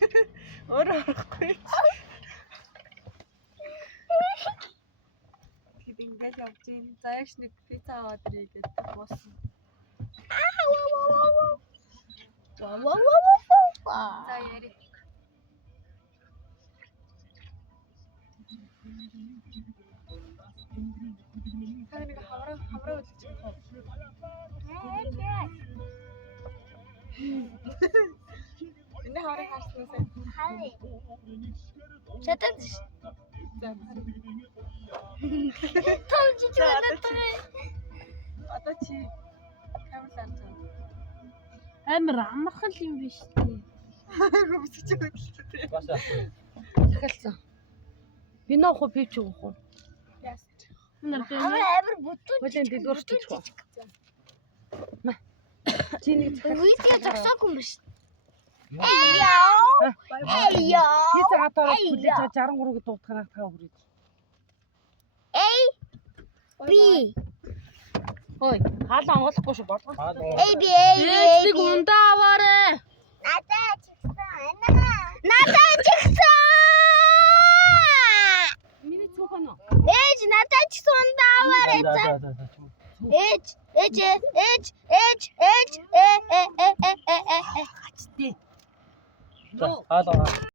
Өөрөө орохгүй. Тэгэд ингээд явж ийн. За ягш нэг пицца аваад ирье гэдэг буусан. За яри. Та нэг хавраа үлдчих юм. Энэ хаврыг харснаас Харъя. Чатад. за. Том жижиг надад. Одоо чи камер зарж байгаа. Амар амархан юм биш үү? Хүсэж байгаа хэлээ. Бас яахгүй. Захиалсан. Би нөх уу пивч уух уу? Яс. Нар би Амар бүтэн. Болон дэдгүүрч уу? Чи нэг Видео зогсоогүй юм биш. Яа. Эйё. пицца гатаа хүлээж 63-ыг дуутахаар таа хүрээд. Би. Ой, хаалаа онгоолохгүй шүү болгоо. Би. Нэг ундаа аваарэ. Надад чигсэн. Миний цөөхөн үү? Ээж надад чигсэн ундаа аваарэ. Ээж. За хаалгаа.